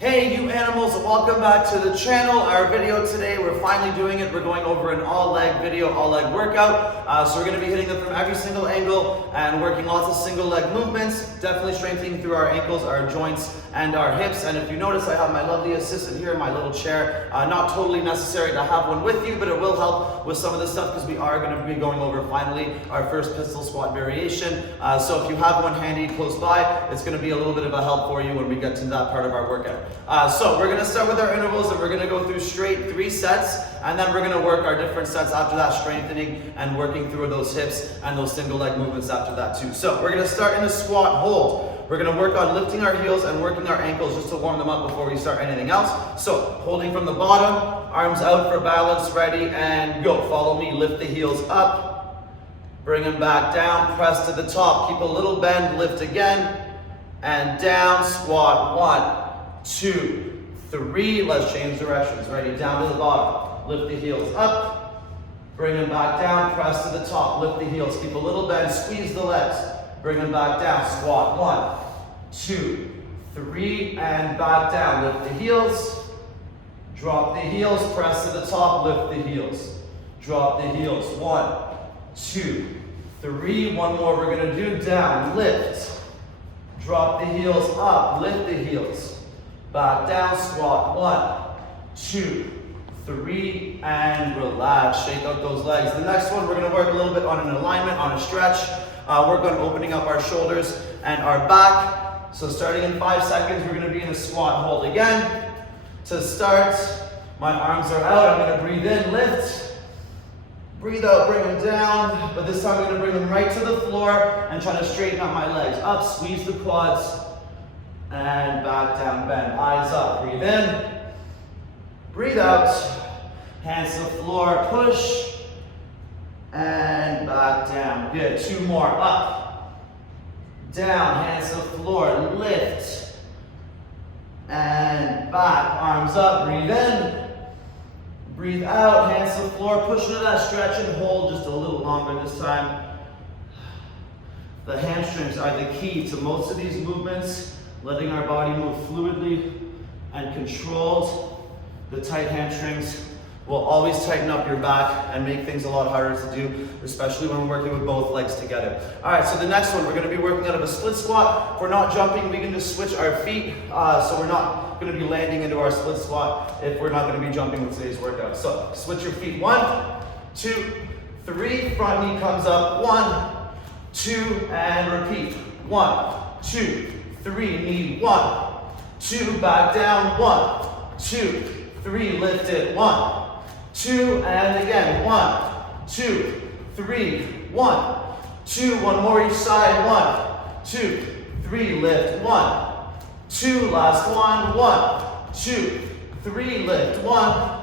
Hey you animals, welcome back to the channel. Our video today, we're finally doing it. We're going over an all leg video, all leg workout. So we're going to be hitting them from every single angle and working lots of single leg movements, definitely strengthening through our ankles, our joints, and our hips. And if you notice, I have my lovely assistant here in my little chair. Not totally necessary to have one with you, but it will help with some of this stuff because we are going to be going over finally our first pistol squat variation. So if you have one handy close by, it's going to be a little bit of a help for you when we get to that part of our workout. So we're going to start with our intervals and we're going to go through straight 3 sets, and then we're going to work our different sets after that, strengthening and working through those hips and those single leg movements after that too. So we're going to start in a squat hold. We're going to work on lifting our heels and working our ankles just to warm them up before we start anything else. So holding from the bottom, arms out for balance, ready, and go. Follow me, lift the heels up, bring them back down, press to the top, keep a little bend, lift again, and down, squat, 1, 2, 3, let's change directions, ready, down to the bottom, lift the heels up, bring them back down, press to the top, lift the heels, keep a little bend, squeeze the legs, bring them back down, squat, 1, 2, 3, and back down, lift the heels, drop the heels, press to the top, lift the heels, drop the heels, 1, 2, 3, one more we're going to do, down, lift, drop the heels up, lift the heels, back down, squat, 1, 2, 3, and relax. Shake out those legs. The next one, we're going to work a little bit on an alignment, on a stretch. Work on opening up our shoulders and our back. So starting in 5 seconds, we're going to be in a squat hold again. To start, my arms are out. I'm going to breathe in, lift. Breathe out, bring them down. But this time, I'm going to bring them right to the floor and try to straighten out my legs. Up, squeeze the quads. And back down, bend, eyes up, breathe in, breathe out, hands to the floor, push, and back down, good, 2 more, up, down, hands to the floor, lift, and back, arms up, breathe in, breathe out, hands to the floor, push into that stretch and hold just a little longer this time. The hamstrings are the key to most of these movements. Letting our body move fluidly and controlled. The tight hamstrings will always tighten up your back and make things a lot harder to do, especially when we're working with both legs together. All right, so the next one, we're going to be working out of a split squat. If we're not jumping, we can just switch our feet. So we're not going to be landing into our split squat if we're not going to be jumping with today's workout. So switch your feet, 1, 2, 3, front knee comes up, 1, 2, and repeat, 1, 2, 3, knee, 1, 2, back down, 1, 2, 3, lift it, 1, 2, and again, 1, 2, 3, 1, 2, one more each side, 1, 2, 3, lift, 1, 2, last one, 1, 2, 3, lift, 1,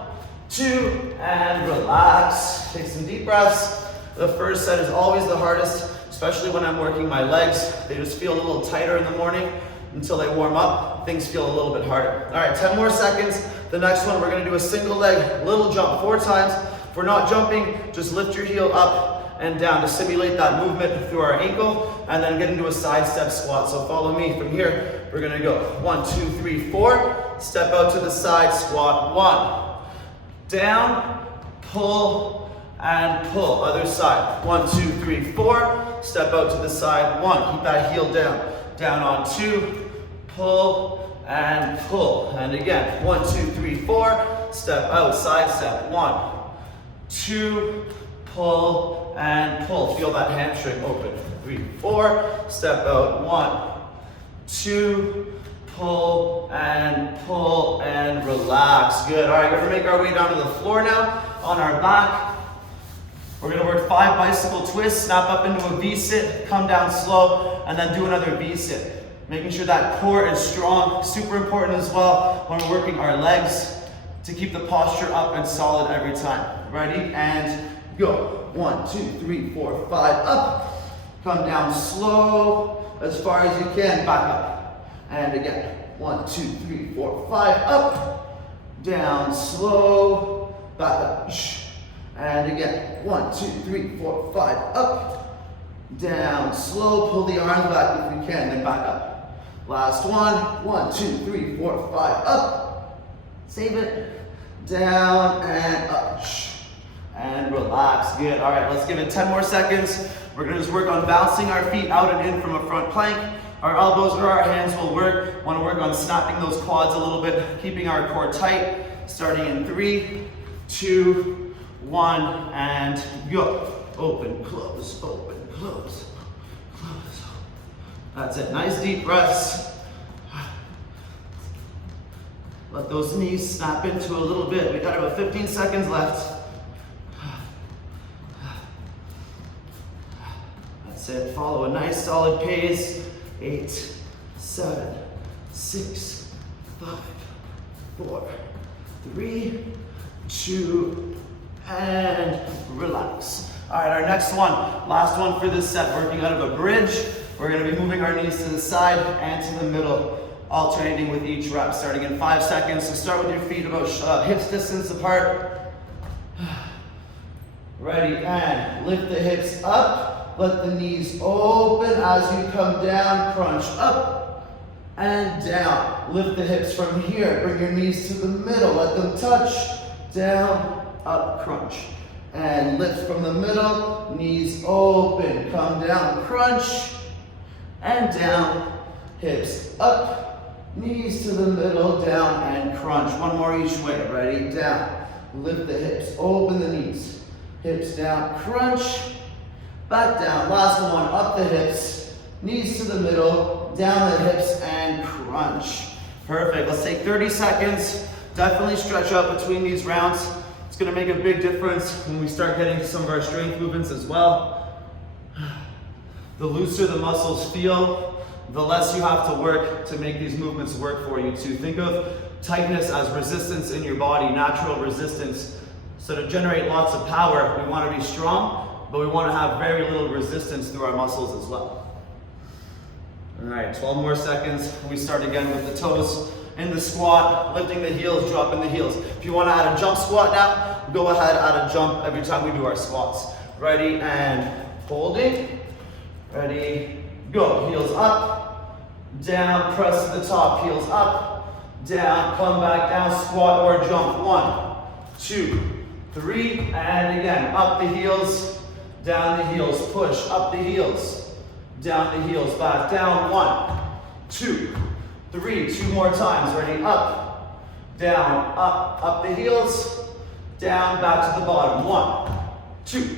2, and relax. Take some deep breaths. The first set is always the hardest, especially when I'm working my legs. They just feel a little tighter in the morning until they warm up. Things feel a little bit harder. All right, 10 more seconds. The next one, we're gonna do a single leg, little jump 4 times. If we're not jumping, just lift your heel up and down to simulate that movement through our ankle, and then get into a side step squat. So follow me from here. We're gonna go 1, 2, 3, 4. Step out to the side, squat, 1. Down, pull, and pull, other side, 1, 2, 3, 4, step out to the side, 1, keep that heel down, down on 2, pull, and again, 1, 2, 3, 4, step out, side step, 1, 2, pull, and pull, feel that hamstring open, 3, 4, step out, 1, 2, pull, and relax, good. All right, we're gonna make our way down to the floor now, on our back. We're going to work 5 bicycle twists, snap up into a V-sit, come down slow, and then do another V-sit. Making sure that core is strong, super important as well when we're working our legs to keep the posture up and solid every time. Ready? And go. 1, 2, 3, 4, 5, up. Come down slow as far as you can, back up. And again, 1, 2, 3, 4, 5, up. Down slow, back up. And again, 1, 2, 3, 4, 5, up, down, slow, pull the arms back if you can, then back up. Last one. 1, 2, 3, 4, 5. Up. Save it. Down and up. And relax. Good. All right, let's give it 10 more seconds. We're going to just work on bouncing our feet out and in from a front plank. Our elbows or our hands will work. Want to work on snapping those quads a little bit, keeping our core tight. Starting in 3, 2, 1, and go. Open, close, open, close, close. That's it. Nice deep breaths. Let those knees snap into a little bit. We got about 15 seconds left. That's it. Follow a nice solid pace. 8, 7, 6, 5, 4, 3, 2, and relax. All right, our next one, last one for this set, working out of a bridge. We're gonna be moving our knees to the side and to the middle, alternating with each rep, starting in 5 seconds. So start with your feet about hips distance apart. Ready, and lift the hips up. Let the knees open as you come down, crunch up and down. Lift the hips from here, bring your knees to the middle, let them touch, down, up, crunch. And lift from the middle, knees open, come down, crunch, and down, hips up, knees to the middle, down, and crunch. One more each way, ready, down. Lift the hips, open the knees, hips down, crunch, back down. Last one, up the hips, knees to the middle, down the hips, and crunch. Perfect, let's take 30 seconds. Definitely stretch out between these rounds. It's gonna make a big difference when we start getting to some of our strength movements as well. The looser the muscles feel, the less you have to work to make these movements work for you too. Think of tightness as resistance in your body, natural resistance. So to generate lots of power, we wanna be strong, but we wanna have very little resistance through our muscles as well. All right, 12 more seconds. We start again with the toes in the squat, lifting the heels, dropping the heels. If you want to add a jump squat now, go ahead, add a jump every time we do our squats. Ready, and holding. Ready, go. Heels up, down, press to the top. Heels up, down, come back down, squat or jump. 1, 2, 3, and again, up the heels, down the heels, push, up the heels, down the heels, back down. 1, 2, 3, 2 more times. Ready, up, down, up the heels, down, back to the bottom. 1, 2,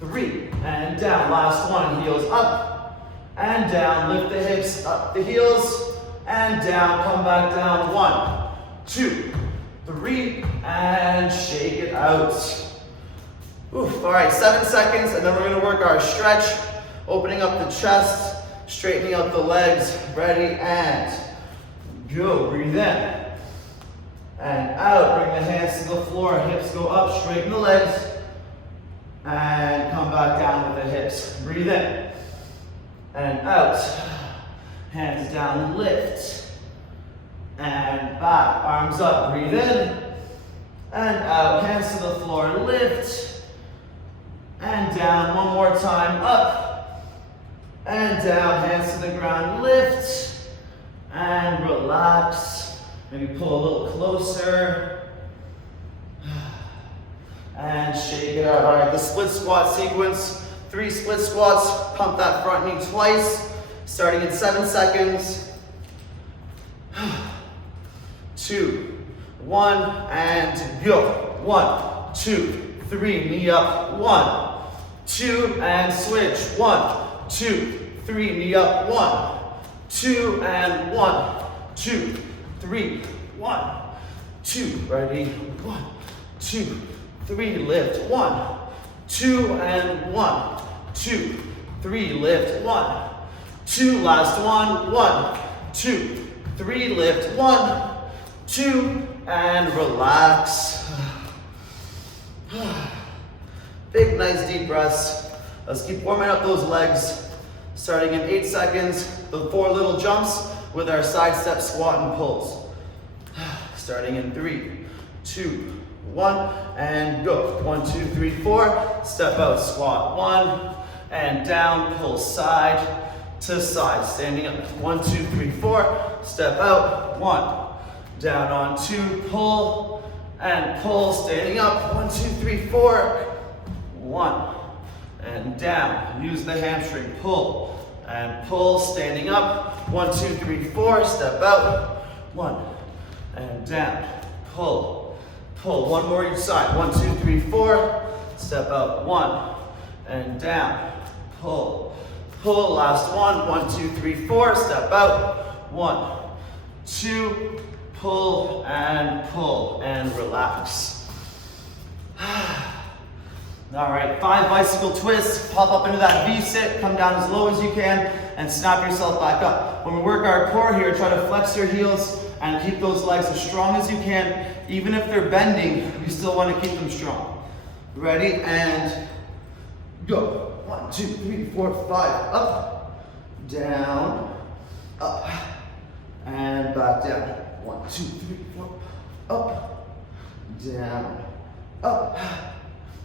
3, and down. Last one, heels up and down. Lift the hips, up the heels, and down. Come back down. 1, 2, 3, and shake it out. Oof. All right, 7 seconds, and then we're gonna work our stretch, opening up the chest, straightening out the legs. Ready, and go. Breathe in and out. Bring the hands to the floor. Hips go up. Straighten the legs and come back down with the hips. Breathe in and out. Hands down. Lift and back. Arms up. Breathe in and out. Hands to the floor. Lift and down. One more time. Up and down. Hands to the ground. Lift and relax. Maybe pull a little closer. And shake it out. All right, the split squat sequence. 3 split squats. Pump that front knee twice. Starting in 7 seconds. 2, 1, and go. 1, 2, 3. Knee up. 1, 2, and switch. 1, 2, 3. Knee up. 1, 2, and 1, 2, 3, 1, 2. Ready? 1, 2, 3. Lift. 1, 2, and 1, 2, 3. Lift. 1, 2. Last one. 1, 2, 3. Lift. 1, 2, and relax. Big, nice deep breaths. Let's keep warming up those legs. Starting in 8 seconds, the 4 little jumps with our side step squat and pulls. Starting in 3, 2, 1, and go. 1, 2, 3, 4. Step out, squat. 1, and down, pull side, to side. Standing up. 1, 2, 3, 4. Step out. 1. Down on 2. Pull and pull. Standing up. 1, 2, 3, 4. 1. And down. Use the hamstring. Pull and pull. Standing up. 1, 2, 3, 4. Step out. 1. And down. Pull. Pull. One more each side. 1, 2, 3, 4. Step out. 1. And down. Pull. Pull. Last one. 1, 2, 3, 4. Step out. 1, 2. Pull. And relax. All right, 5 bicycle twists. Pop up into that V-sit. Come down as low as you can and snap yourself back up. When we work our core here, try to flex your heels and keep those legs as strong as you can. Even if they're bending, you still want to keep them strong. Ready? And go. 1, 2, 3, 4, 5. Up, down, up, and back down. 1, 2, 3, 4. Up, down, up,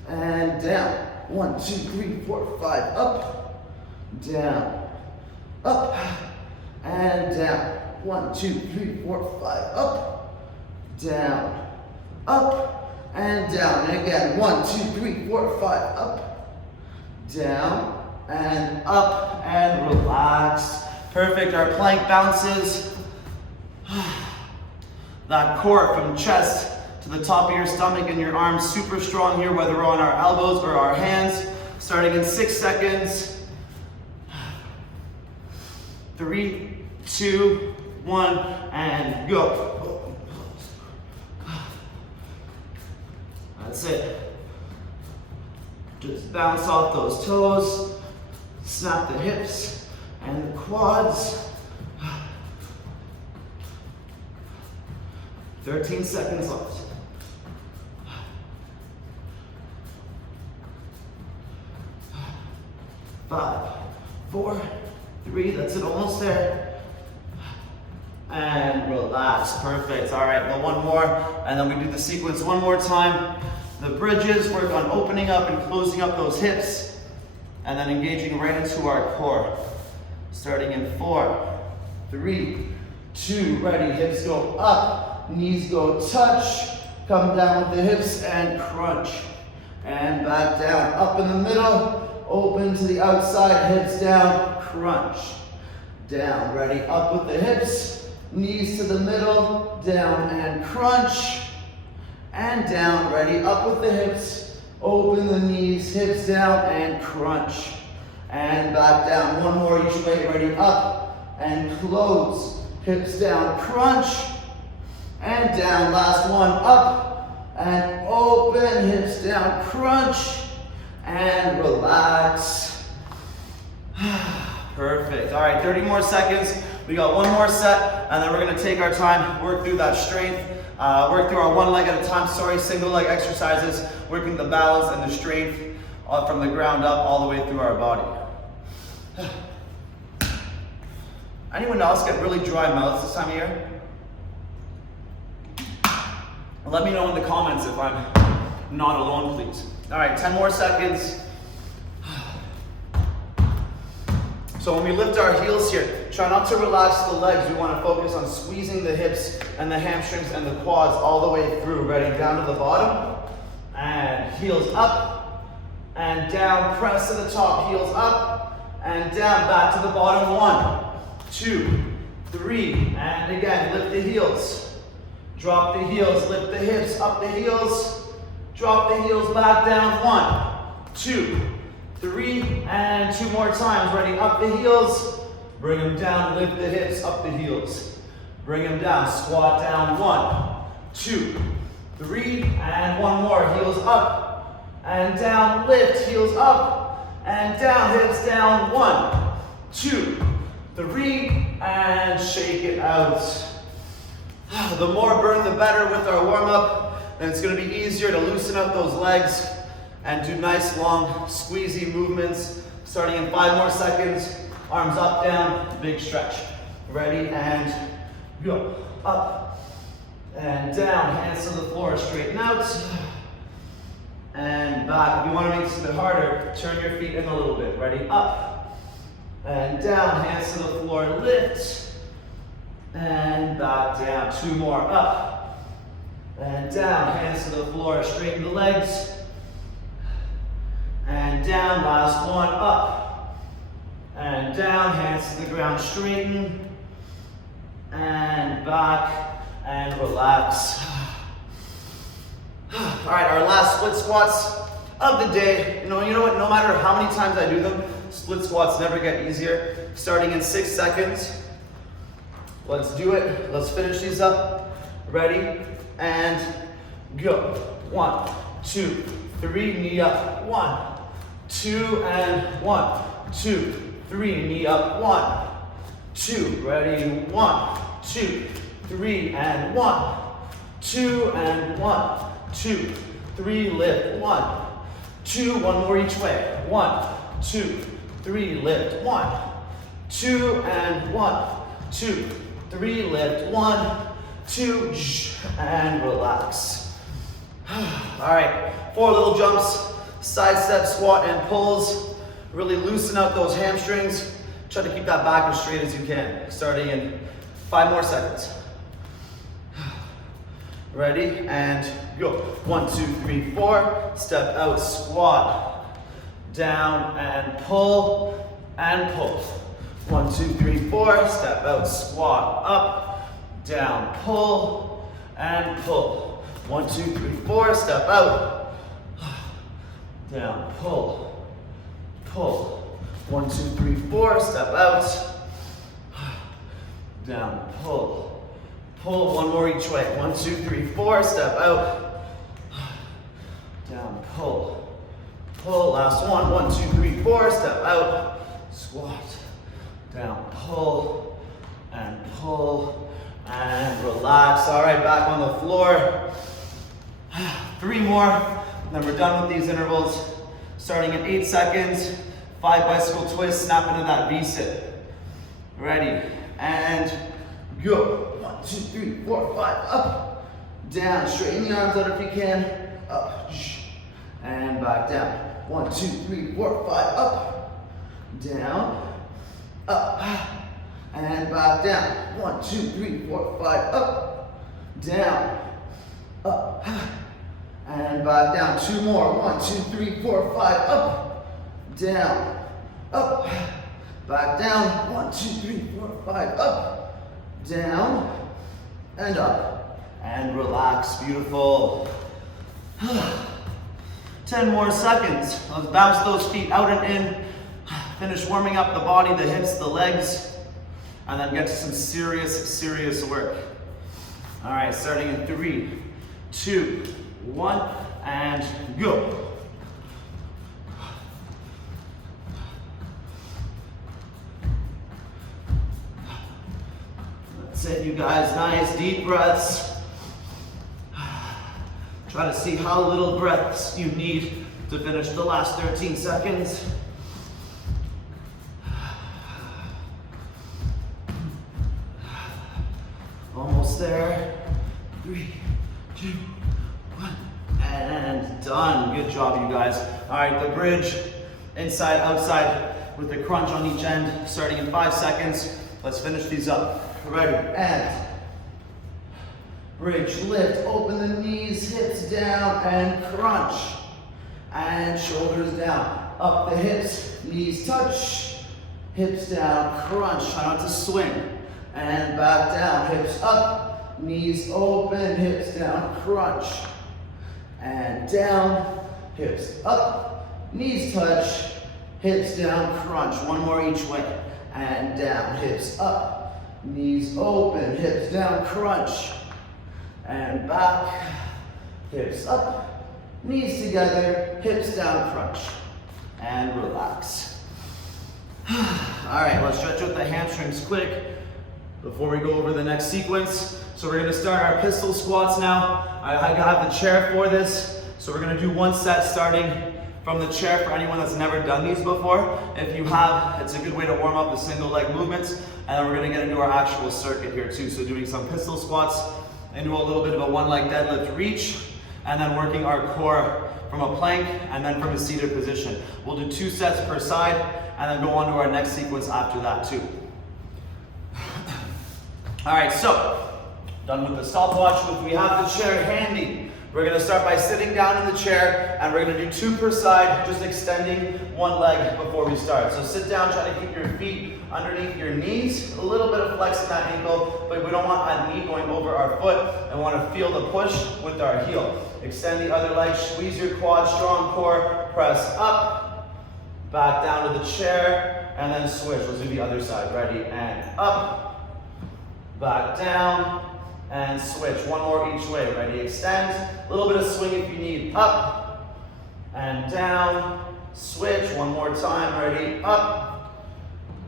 and down. 1, 2, 3, 4, 5. Up, down, up, and down. 1, 2, 3, 4, 5. Up, down, up, and down. And again, 1, 2, 3, 4, 5. Up, down, and up, and relax. Perfect. Our plank bounces. That core from chest to the top of your stomach and your arms super strong here, whether we're on our elbows or our hands. Starting in 6 seconds. 3, 2, 1, and go. That's it. Just bounce off those toes, snap the hips and the quads. 13 seconds left. 5, 4, 3, that's it, almost there. And relax, perfect. All right, well, one more, and then we do the sequence one more time. The bridges, work on opening up and closing up those hips, and then engaging right into our core. Starting in 4, 3, 2, ready, hips go up, knees go touch, come down with the hips and crunch. And back down, up in the middle, open to the outside, hips down, crunch. Down, ready, up with the hips, knees to the middle, down and crunch. And down, ready, up with the hips, open the knees, hips down and crunch. And back down, one more each way, ready, up and close, hips down, crunch. And down, last one, up and open, hips down, crunch. And relax. Perfect. All right, 30 more seconds. We got one more set, and then we're gonna take our time, work through that strength, work through our one leg at a time, single leg exercises, working the balance and the strength from the ground up all the way through our body. Anyone else get really dry mouths this time of year? Let me know in the comments if I'm not alone, please. All right, 10 more seconds. So when we lift our heels here, try not to relax the legs. We want to focus on squeezing the hips and the hamstrings and the quads all the way through. Ready, down to the bottom. And heels up and down. Press to the top, heels up and down. Back to the bottom. 1, 2, 3. And again, lift the heels. Drop the heels, lift the hips, up the heels. Drop the heels back down. 1, 2, 3, and 2 more times. Ready, up the heels, bring them down, lift the hips, up the heels. Bring them down, squat down. 1, 2, 3, and one more. Heels up and down, lift, heels up and down, hips down. 1, 2, 3, and shake it out. The more burn, the better with our warm-up, and it's gonna be easier to loosen up those legs and do nice long squeezy movements. Starting in 5 more seconds. Arms up, down, big stretch. Ready, and go. Up and down, hands to the floor, straighten out. And back. If you want to make this a bit harder, turn your feet in a little bit. Ready, up and down, hands to the floor, lift, and back down. 2 more, up, and down, hands to the floor, straighten the legs, and down, last one, up, and down, hands to the ground, straighten, and back, and relax. All right, our last split squats of the day. You know what, no matter how many times I do them, split squats never get easier. Starting in 6 seconds. Let's do it. Let's finish these up. Ready, and go. 1, 2, 3, knee up. 1, 2, and 1, 2, 3, knee up. 1, 2, ready, 1, 2, 3, and 1, 2, and 1, 2, 3, lift, 1, 2, one more each way, 1, 2, 3, lift, 1, 2, and 1, 2, 3, lift, 1, 2, and relax. All right, 4 little jumps, side step, squat, and pulls. Really loosen out those hamstrings. Try to keep that back as straight as you can. Starting in 5 more seconds. Ready, and go. 1, 2, 3, 4. Step out, squat, down, and pull, and pull. 1, 2, 3, 4. Step out, squat, up, down, pull, and pull. 1, 2, 3, 4. Step out, down, pull, pull. 1, 2, 3, 4. Step out, down, pull. Pull, 1 more each way. 1, 2, 3, 4, step out. Down, pull. Pull, last one. 1, 2, 3, 4, step out. Squat. Down, pull, and relax. All right, back on the floor. 3 more, then we're done with these intervals. Starting in 8 seconds. 5 bicycle twists, snap into that V-sit. Ready, and go. 1, 2, 3, 4, 5, up, down, straighten the arms out if you can, up, and back down. 1, 2, 3, 4, 5, up, down, up, and back down. 1, 2, 3, 4, 5, up, down, up, and back down. 2 more. 1, 2, 3, 4, 5, up, down, up, back down. 1, 2, 3, 4, 5, up, down, and up, and relax. Beautiful. 10 more seconds. Let's bounce those feet out and in. Finish warming up the body, the hips, the legs, and then get to some serious work. All right, starting in 3, 2, 1, and go. That's it, you guys. Nice deep breaths. Try to see how little breaths you need to finish the last 13 seconds. Almost there. 3, 2, 1, and done. Good job, you guys. All right, the bridge, inside, outside, with the crunch on each end, starting in 5 seconds. Let's finish these up. Ready, and bridge, lift, open the knees, hips down, and crunch. And shoulders down. Up the hips, knees touch, hips down, crunch. Try not to swing. And back down, hips up, knees open, hips down, crunch. And down, hips up, knees touch, hips down, crunch. 1 more each way. And down, hips up, knees open, hips down, crunch. And back, hips up, knees together, hips down, crunch. And relax. All right, let's stretch out the hamstrings quick before we go over the next sequence. So we're gonna start our pistol squats now. I have the chair for this. So we're gonna do 1 set starting from the chair for anyone that's never done these before. If you have, it's a good way to warm up the single leg movements. And then we're gonna get into our actual circuit here too. So doing some pistol squats, into a little bit of a 1 leg deadlift reach, and then working our core from a plank and then from a seated position. We'll do 2 sets per side. and then go on to our next sequence after that too. All right, so done with the stopwatch. If we have the chair handy, we're gonna start by sitting down in the chair, and we're gonna do 2 per side, just extending one leg before we start. So sit down, try to keep your feet underneath your knees, a little bit of flex in that ankle, but we don't want that knee going over our foot, and want to feel the push with our heel. Extend the other leg, squeeze your quad, strong core, press up, back down to the chair, and then switch. Let's do the other side. Ready, and up, back down, and switch. One more each way. Ready, extend. A little bit of swing if you need. Up and down. Switch. One more time. Ready, up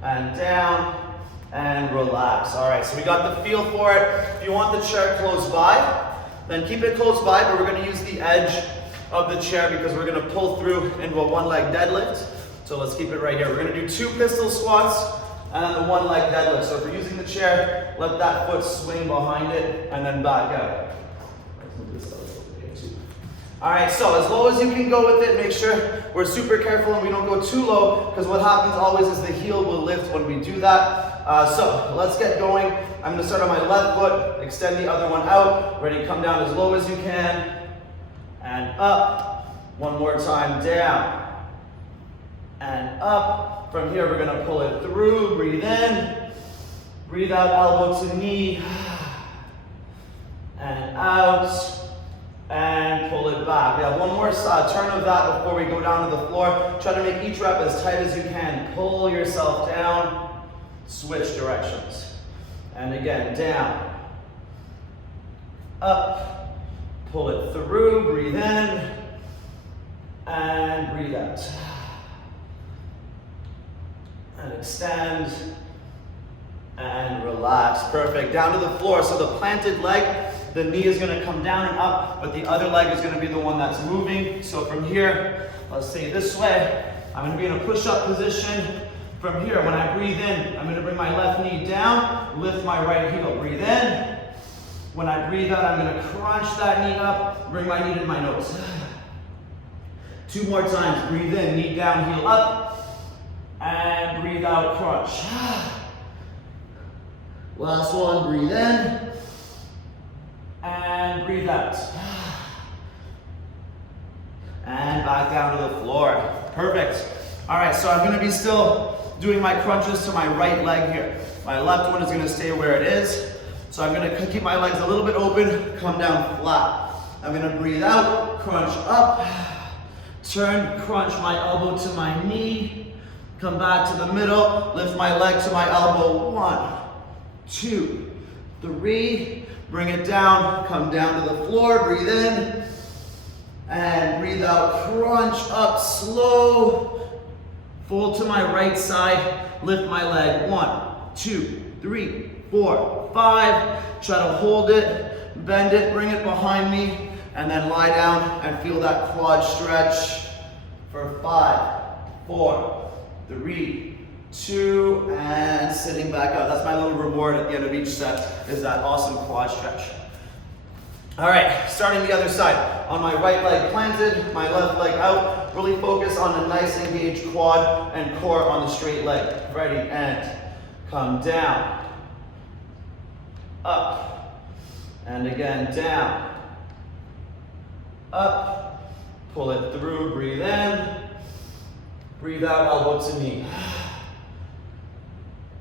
and down, and relax. All right, so we got the feel for it. If you want the chair close by, then keep it close by, but we're going to use the edge of the chair because we're going to pull through into a one-leg deadlift. So let's keep it right here. We're going to do 2 pistol squats and then the one-leg deadlift. So if we're using the chair, let that foot swing behind it and then back out. All right, so as low as you can go with it, make sure we're super careful and we don't go too low, because what happens always is the heel will lift when we do that. So let's get going. I'm going to start on my left foot, extend the other one out. Ready, come down as low as you can, and up. One more time, down, and up. From here, we're going to pull it through. Breathe in, breathe out, elbow to knee, and out. And pull it back. We have one more turn of that before we go down to the floor. Try to make each rep as tight as you can. Pull yourself down, switch directions. And again, down, up, pull it through, breathe in, and breathe out. And extend, and relax. Perfect. Down to the floor. So the planted leg, the knee is going to come down and up, but the other leg is going to be the one that's moving. So from here, let's say this way, I'm going to be in a push-up position. From here, when I breathe in, I'm going to bring my left knee down, lift my right heel. Breathe in. When I breathe out, I'm going to crunch that knee up, bring my knee to my nose. 2 more times. Breathe in, knee down, heel up, and breathe out, crunch. Last one, breathe in. And breathe out. And back down to the floor. Perfect. All right, so I'm going to be still doing my crunches to my right leg here. My left one is going to stay where it is. So I'm going to keep my legs a little bit open, come down flat. I'm going to breathe out, crunch up, turn, crunch my elbow to my knee, come back to the middle, lift my leg to my elbow. 1, 2, 3. Bring it down, come down to the floor, breathe in, and breathe out, crunch up, slow, fold to my right side, lift my leg, 1, 2, 3, 4, 5, try to hold it, bend it, bring it behind me, and then lie down and feel that quad stretch for 5, 4, 3, 2, and sitting back up. That's my little reward at the end of each set, is that awesome quad stretch. All right, starting the other side. On my right leg planted, my left leg out. Really focus on a nice engaged quad and core on the straight leg. Ready, and come down, up, and again down, up, pull it through, breathe in, breathe out, elbow to knee.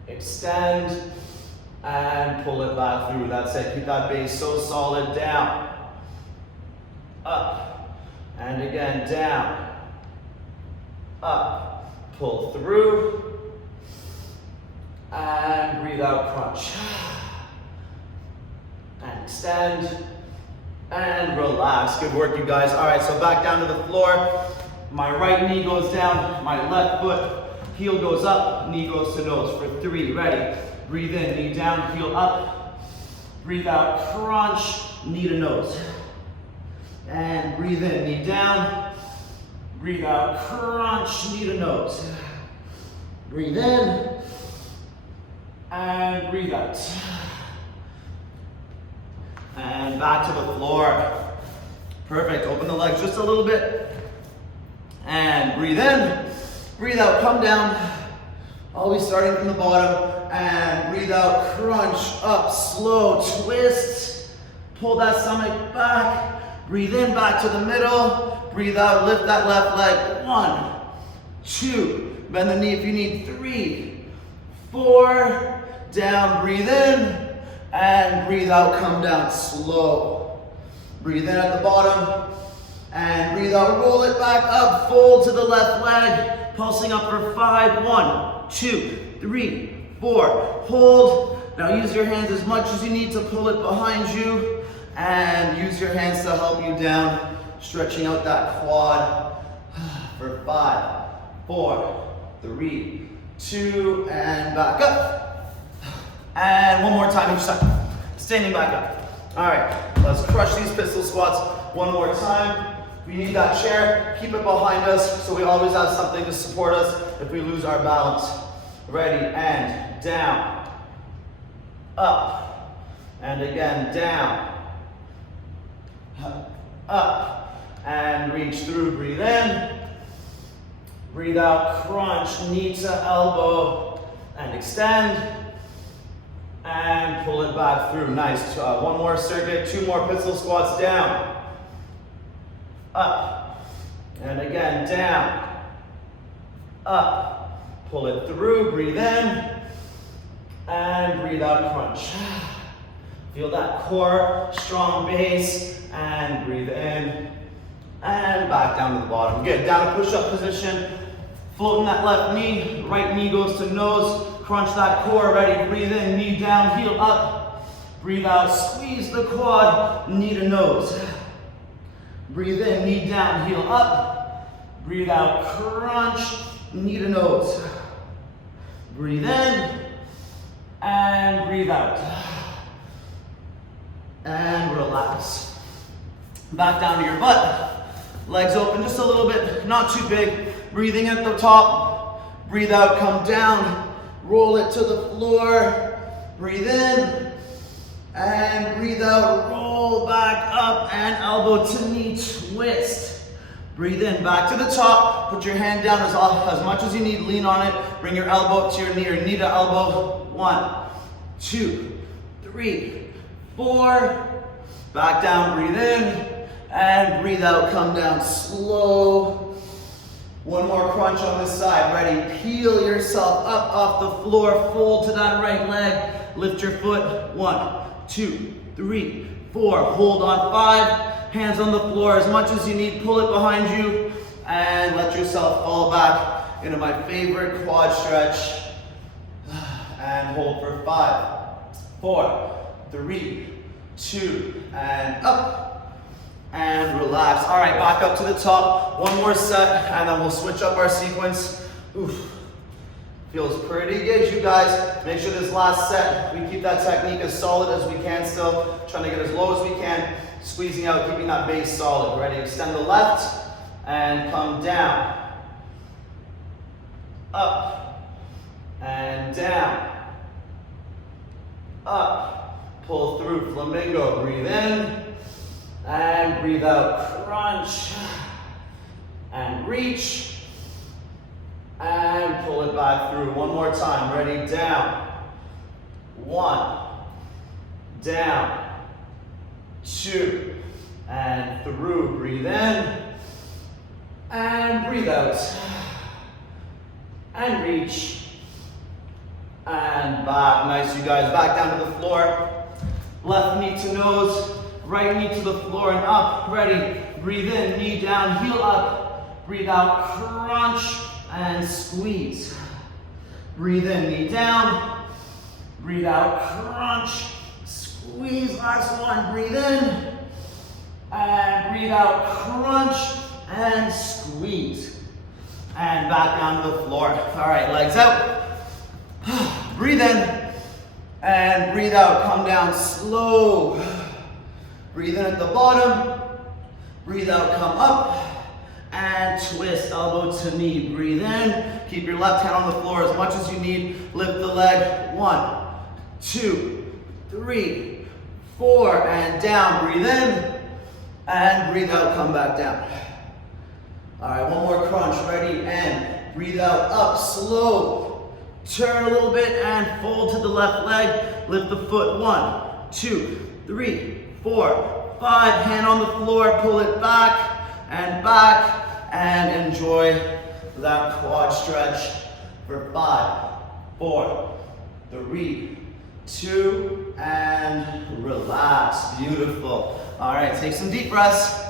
Extend and pull it back through. That's it. Keep that base so solid. Down, up, and again down, up, pull through, and breathe out, crunch. And extend and relax. Good work, you guys. All right, so back down to the floor. My right knee goes down, my left foot. Heel goes up, knee goes to nose for 3. Ready? Breathe in, knee down, heel up. Breathe out, crunch, knee to nose. And breathe in, knee down. Breathe out, crunch, knee to nose. Breathe in. And breathe out. And back to the floor. Perfect. Open the legs just a little bit. And breathe in. Breathe out, come down, Always starting from the bottom, and breathe out, crunch, up, slow, twist. Pull that stomach back, breathe in, back to the middle, breathe out, lift that left leg. 1, 2, bend the knee if you need. 3, 4, down, breathe in, and breathe out, come down, slow. Breathe in at the bottom, and breathe out, roll it back up, fold to the left leg, pulsing up for 5, 1, 2, 3, 4, hold. Now use your hands as much as you need to pull it behind you, and use your hands to help you down, stretching out that quad for 5, 4, 3, 2, and back up. And one more time each side, standing back up. All right, let's crush these pistol squats one more time. We need that chair, keep it behind us so we always have something to support us if we lose our balance. Ready, and down, up, and again, down, up, and reach through, breathe in, breathe out, crunch, knee to elbow, and extend, and pull it back through. Nice. One more circuit, 2 more pistol squats. Down, up, and again, down, up. Pull it through, breathe in, and breathe out, crunch. Feel that core, strong base, and breathe in, and back down to the bottom. Good, down to push-up position. Floating that left knee, right knee goes to nose. Crunch that core, ready, breathe in, knee down, heel up. Breathe out, squeeze the quad, knee to nose. Breathe in, knee down, heel up. Breathe out, crunch, knee to nose. Breathe in, and breathe out. And relax. Back down to your butt. Legs open just a little bit, not too big. Breathing at the top, breathe out, come down. Roll it to the floor, breathe in, and breathe out, roll back up, and elbow to knee, twist. Breathe in, back to the top, put your hand down as much as you need, lean on it, bring your elbow to your knee, or knee to elbow. 1, 2, 3, 4, back down, breathe in, and breathe out, come down, slow. One more crunch on this side, ready, peel yourself up off the floor, fold to that right leg, lift your foot, 1, 2, 3, 4, hold on, 5, hands on the floor as much as you need, pull it behind you, and let yourself fall back into my favorite quad stretch, and hold for 5, 4, 3, 2, and up. And relax. All right, back up to the top. One more set, and then we'll switch up our sequence. Oof. Feels pretty good, you guys. Make sure this last set, we keep that technique as solid as we can still. Trying to get as low as we can. Squeezing out, keeping that base solid. Ready, extend the left, and come down. Up, and down. Up, pull through, flamingo. Breathe in. And breathe out, crunch, and reach, and pull it back through. One more time, ready, down, 1, down, 2, and through, breathe in, and breathe out, and reach, and back. Nice, you guys, back down to the floor, left knee to nose, right knee to the floor and up, ready, breathe in, knee down, heel up, breathe out, crunch, and squeeze. Breathe in, knee down, breathe out, crunch, squeeze, last one, breathe in, and breathe out, crunch, and squeeze. And back down to the floor. All right, legs out, breathe in, and breathe out, come down slow. Breathe in at the bottom, breathe out, come up, and twist, elbow to knee. Breathe in, keep your left hand on the floor as much as you need. Lift the leg, 1, 2, 3, 4, and down. Breathe in, and breathe out, come back down. All right, one more crunch, ready, and breathe out, up, slow. turn a little bit and fold to the left leg. Lift the foot. 1, 2, 3, 4, 5. Hand on the floor, pull it back, and enjoy that quad stretch for 5, 4, 3, 2, and relax. Beautiful. All right, take some deep breaths.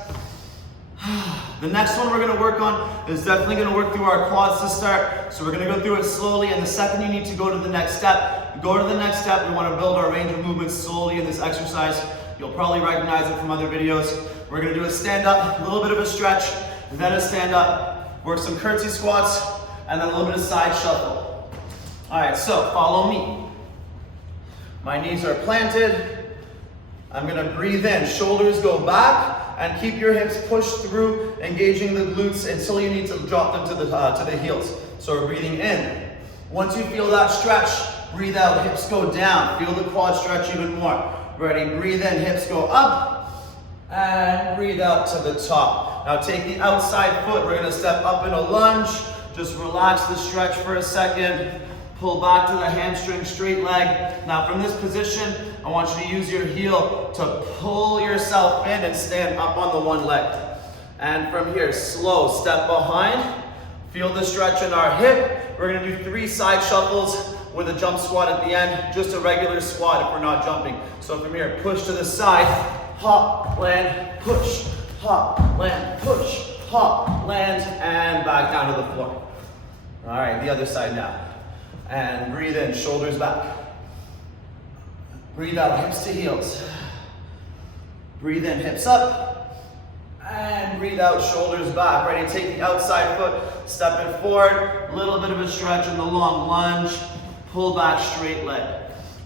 The next one we're going to work on is definitely going to work through our quads to start. So we're going to go through it slowly, and the second you need to go to the next step, go to the next step. We want to build our range of movement slowly in this exercise. You'll probably recognize it from other videos. We're going to do a stand up, a little bit of a stretch, then a stand up, work some curtsy squats, and then a little bit of side shuffle. All right, so follow me. My knees are planted. I'm going to breathe in, shoulders go back, and keep your hips pushed through, engaging the glutes until you need to drop them to the heels. So we're breathing in. Once you feel that stretch, breathe out, hips go down. Feel the quad stretch even more. Ready, breathe in, hips go up, and breathe out to the top. Now take the outside foot, we're gonna step up in a lunge. Just relax the stretch for a second. Pull back to the hamstring, straight leg. Now from this position, I want you to use your heel to pull yourself in and stand up on the one leg. And from here, slow, step behind. Feel the stretch in our hip. We're gonna do 3 side shuffles with a jump squat at the end, just a regular squat if we're not jumping. So from here, push to the side, hop, land, push, hop, land, push, hop, land, and back down to the floor. All right, the other side now. And breathe in, shoulders back. Breathe out, hips to heels. Breathe in, hips up. And breathe out, shoulders back. Ready to take the outside foot, stepping forward. A little bit of a stretch in the long lunge. Pull back, straight leg.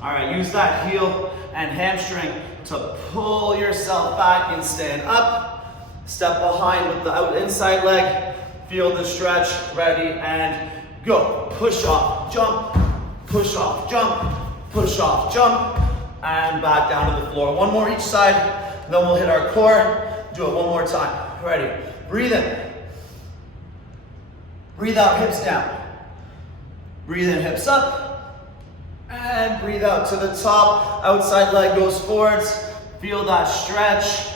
All right, use that heel and hamstring to pull yourself back and stand up. Step behind with the inside leg. Feel the stretch, ready, and go. Push off, jump, push off, jump, push off, jump, and back down to the floor. One more each side, then we'll hit our core. Do it one more time. Ready, breathe in. Breathe out, hips down. Breathe in, hips up, and breathe out to the top. Outside leg goes forwards. Feel that stretch.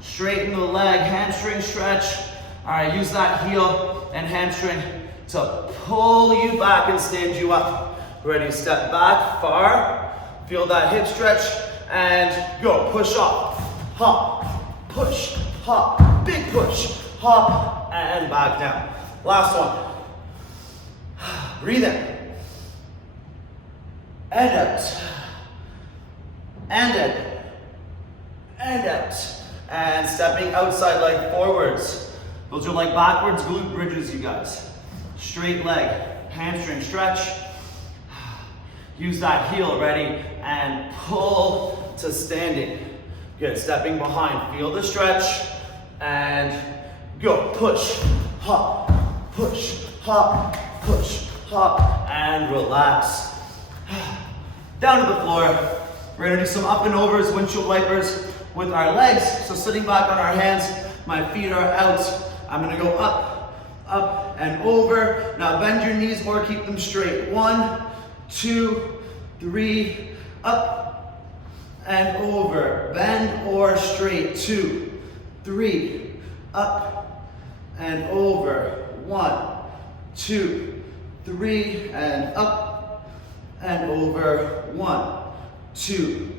Straighten the leg, hamstring stretch. All right, use that heel and hamstring to pull you back and stand you up. Ready, step back, far. Feel that hip stretch, and go. Push off, hop, push, hop, big push, hop, and back down. Last one. Breathe in. And out. And in. And out. And stepping outside leg forwards. Those are like backwards glute bridges, you guys. Straight leg, hamstring stretch. Use that heel, ready, and pull to standing. Good, stepping behind, feel the stretch, and go. Push, hop, push, hop, push, hop, and relax. Down to the floor. We're gonna do some up and overs, windshield wipers with our legs. So sitting back on our hands, my feet are out. I'm gonna go up, up, and over. Now bend your knees or keep them straight. 1, 2, 3, up and over. Bend or straight. 2, 3, up and over. 1, 2, 3, and up and over. 1, 2,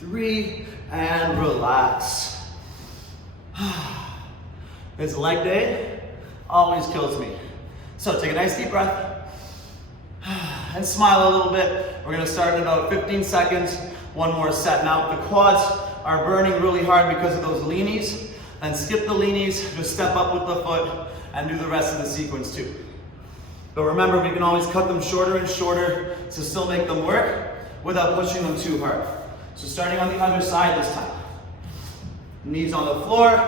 3, and relax. It's leg day, always kills me. So take a nice deep breath and smile a little bit. We're gonna start in about 15 seconds, one more set. Now if the quads are burning really hard because of those leanies, then skip the leanies, just step up with the foot and do the rest of the sequence too. But remember, we can always cut them shorter and shorter to still make them work without pushing them too hard. So starting on the other side this time. Knees on the floor,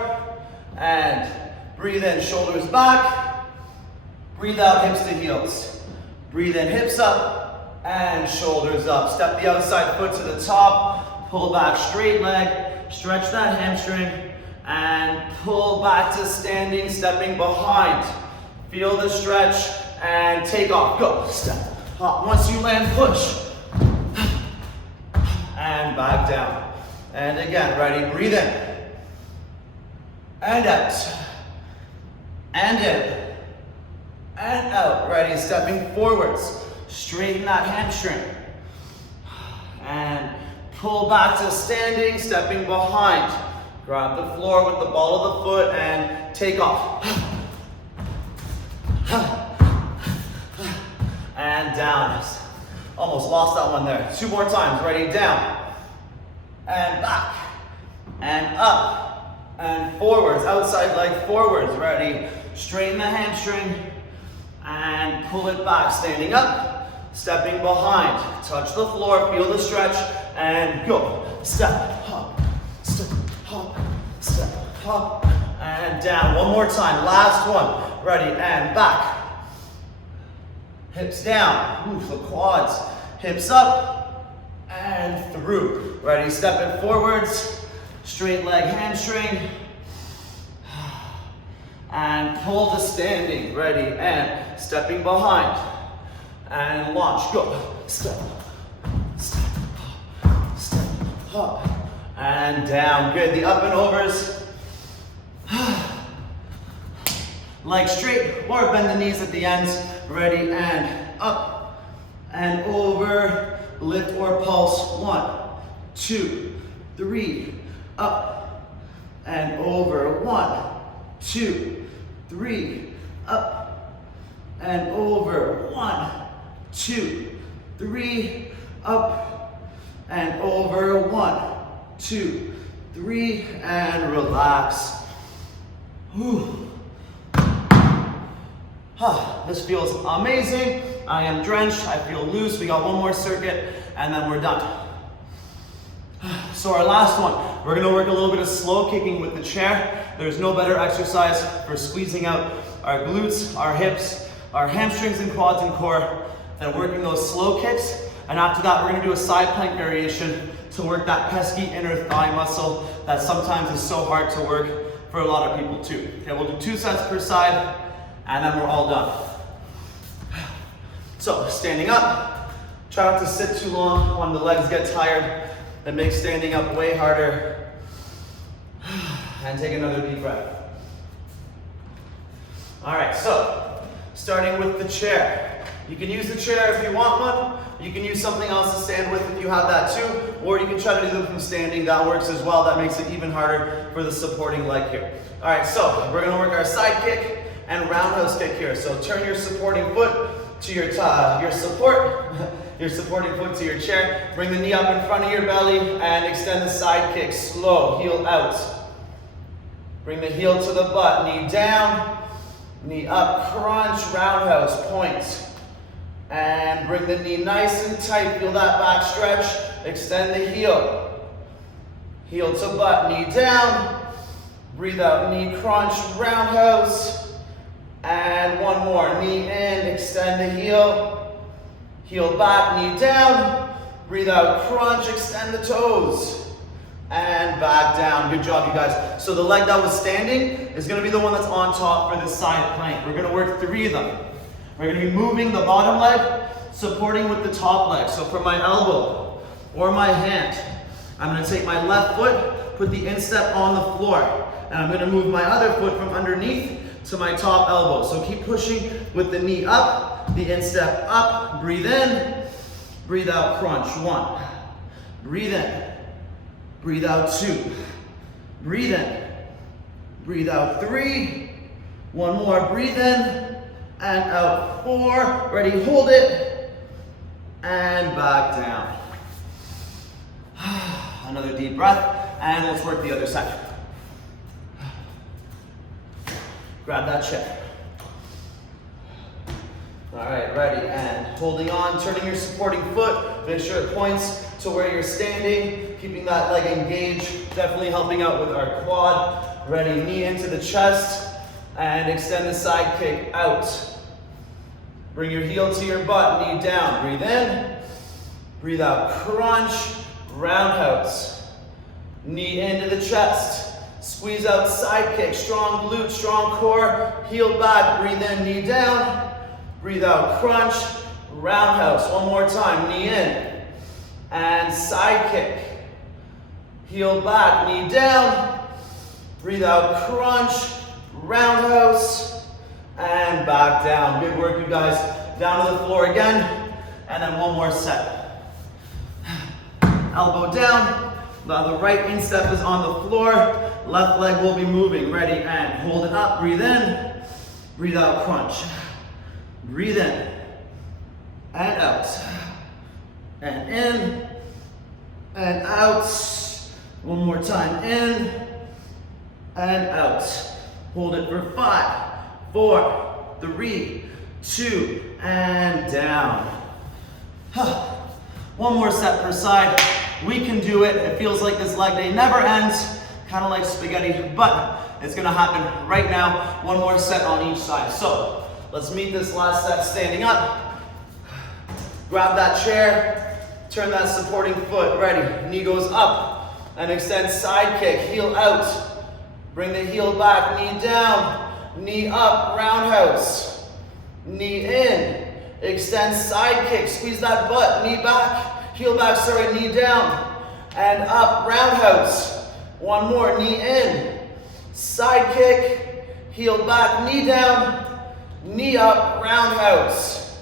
and breathe in, shoulders back. Breathe out, hips to heels. Breathe in, hips up, and shoulders up. Step the outside foot to the top, pull back, straight leg, stretch that hamstring, and pull back to standing, stepping behind. Feel the stretch, and take off, go. Step, Hop. Once you land, push. And back down. And again, ready, breathe in. And out. And in. And out. Ready, stepping forwards. Straighten that hamstring. And pull back to standing, stepping behind. Grab the floor with the ball of the foot and take off. And down. Almost lost that one there. 2 more times. Ready, down. And back. And up. And forwards. Outside leg forwards. Ready. Straighten the hamstring. And pull it back. Standing up. Stepping behind. Touch the floor. Feel the stretch. And go. Step. Hop. Step. Hop. Step. Hop. And down. One more time. Last one. Ready. And back. Hips down. Oof, the quads. Hips up. And through. Ready. Step it forwards. Straight leg hamstring. And pull to standing. Ready. And stepping behind. And launch. Go. Step. Step. Step. Up. And down. Good. The up and overs. Legs straight or bend the knees at the ends. Ready, and up and over. Lift or pulse. 1, 2, 3. Up and over. 1, 2, 3. Up and over. 1, 2, 3. Up and over. 1, 2, 3. And relax. Whew. This feels amazing. I am drenched. I feel loose. We got one more circuit and then we're done. So our last one, we're going to work a little bit of slow kicking with the chair. There's no better exercise for squeezing out our glutes, our hips, our hamstrings and quads and core than working those slow kicks. And after that, we're going to do a side plank variation to work that pesky inner thigh muscle that sometimes is so hard to work for a lot of people too. Okay, we'll do 2 sets per side. And then we're all done. So, standing up. Try not to sit too long when the legs get tired. That makes standing up way harder. And take another deep breath. All right, so, starting with the chair. You can use the chair if you want one. You can use something else to stand with if you have that too. Or you can try to do them from standing. That works as well. That makes it even harder for the supporting leg here. All right, so, we're gonna work our side kick and roundhouse kick here. So turn your supporting foot to your supporting foot to your chair. Bring the knee up in front of your belly and extend the side kick. Slow, heel out. Bring the heel to the butt, knee down, knee up, crunch, roundhouse, point. And bring the knee nice and tight, feel that back stretch. Extend the heel. Heel to butt, knee down. Breathe out, knee crunch, roundhouse. And one more, knee in, extend the heel. Heel back, knee down. Breathe out, crunch, extend the toes. And back down, good job you guys. So the leg that was standing is gonna be the one that's on top for this side plank. We're gonna work 3 of them. We're gonna be moving the bottom leg, supporting with the top leg. So for my elbow or my hand, I'm gonna take my left foot, put the instep on the floor, and I'm gonna move my other foot from underneath to my top elbow. So keep pushing with the knee up, the instep up, breathe in, breathe out, crunch. 1, breathe in, breathe out, 2, breathe in, breathe out, 3, one more, breathe in, and out, 4, ready, hold it, and back down. Another deep breath, and let's work the other side. Grab that chair. All right, ready, and holding on, turning your supporting foot, make sure it points to where you're standing, keeping that leg engaged, definitely helping out with our quad. Ready, knee into the chest, and extend the side kick out. Bring your heel to your butt, knee down, breathe in, breathe out, crunch, roundhouse. Knee into the chest. Squeeze out, side kick, strong glute, strong core, heel back, breathe in, knee down, breathe out, crunch, roundhouse. One more time, knee in, and side kick. Heel back, knee down, breathe out, crunch, roundhouse, and back down. Good work, you guys. Down to the floor again, and then one more set. Elbow down, now the right instep is on the floor, left leg will be moving. Ready, and hold it up, breathe in, breathe out, crunch. Breathe in, and out, and in, and out. One more time, in, and out. Hold it for 5, 4, 3, 2, and down. One more set per side. We can do it. It feels like this leg day never ends, kind of like spaghetti, but it's gonna happen right now. One more set on each side. So let's meet this last set standing up. Grab that chair, turn that supporting foot. Ready, knee goes up, and extend side kick, heel out. Bring the heel back, knee down, knee up, roundhouse. Knee in, extend side kick, squeeze that butt, knee back, heel back, sorry, knee down, and up, roundhouse. One more, knee in, side kick, heel back, knee down, knee up, roundhouse,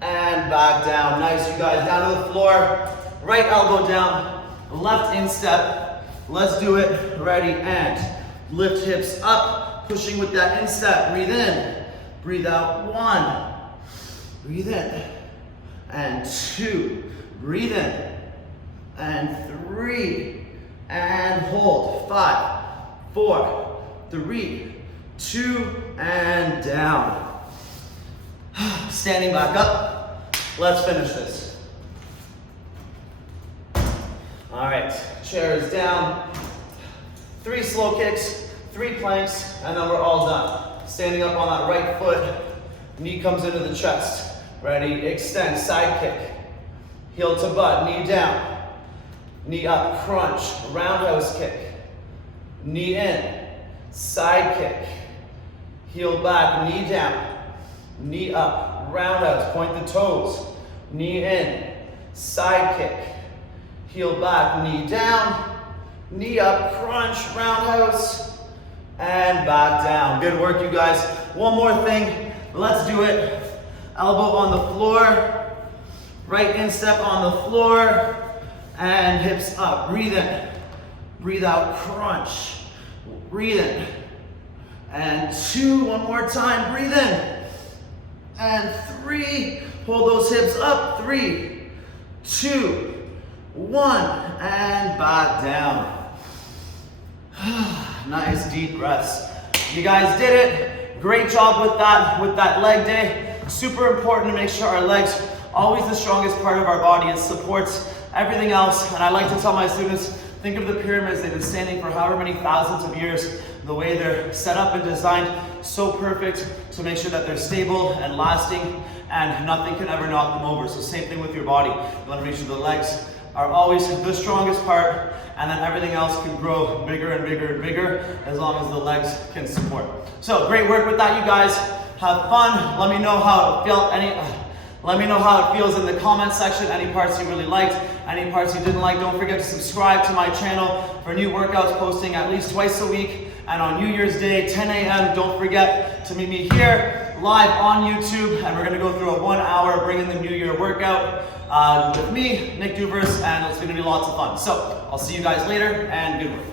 and back down. Nice, you guys, down to the floor, right elbow down, left instep. Let's do it, ready, and lift hips up, pushing with that instep, breathe in. Breathe out, 1, breathe in, and 2, breathe in, and 3, and hold, 5, 4, 3, 2, and down. Standing back up, let's finish this. All right, chair is down, 3 slow kicks, 3 planks, and then we're all done. Standing up on that right foot, knee comes into the chest. Ready, extend, side kick. Heel to butt, knee down. Knee up, crunch, roundhouse kick. Knee in, side kick. Heel back, knee down. Knee up, roundhouse, point the toes. Knee in, side kick. Heel back, knee down. Knee up, crunch, roundhouse. And back down. Good work, you guys. One more thing. Let's do it. Elbow on the floor. Right instep on the floor. And hips up. Breathe in. Breathe out. Crunch. Breathe in. And 2. One more time. Breathe in. And 3. Hold those hips up. 3, 2, 1. And back down. Nice deep breaths. You guys did it. Great job with that leg day. Super important to make sure our legs always the strongest part of our body. It supports everything else. And I like to tell my students, think of the pyramids. They've been standing for however many thousands of years. The way they're set up and designed, so perfect to make sure that they're stable and lasting and nothing can ever knock them over. So same thing with your body. You want to make sure the legs are always the strongest part, and then everything else can grow bigger and bigger and bigger as long as the legs can support. So great work with that, you guys. Have fun. Let me know how it felt. Let me know how it feels in the comment section. Any parts you really liked, any parts you didn't like. Don't forget to subscribe to my channel for new workouts, posting at least twice a week. And on New Year's Day, 10 a.m., don't forget to meet me here live on YouTube. And we're gonna go through a 1 hour Bring in the New Year workout with me, Nick Douvris, and it's gonna be lots of fun. So I'll see you guys later, and good work.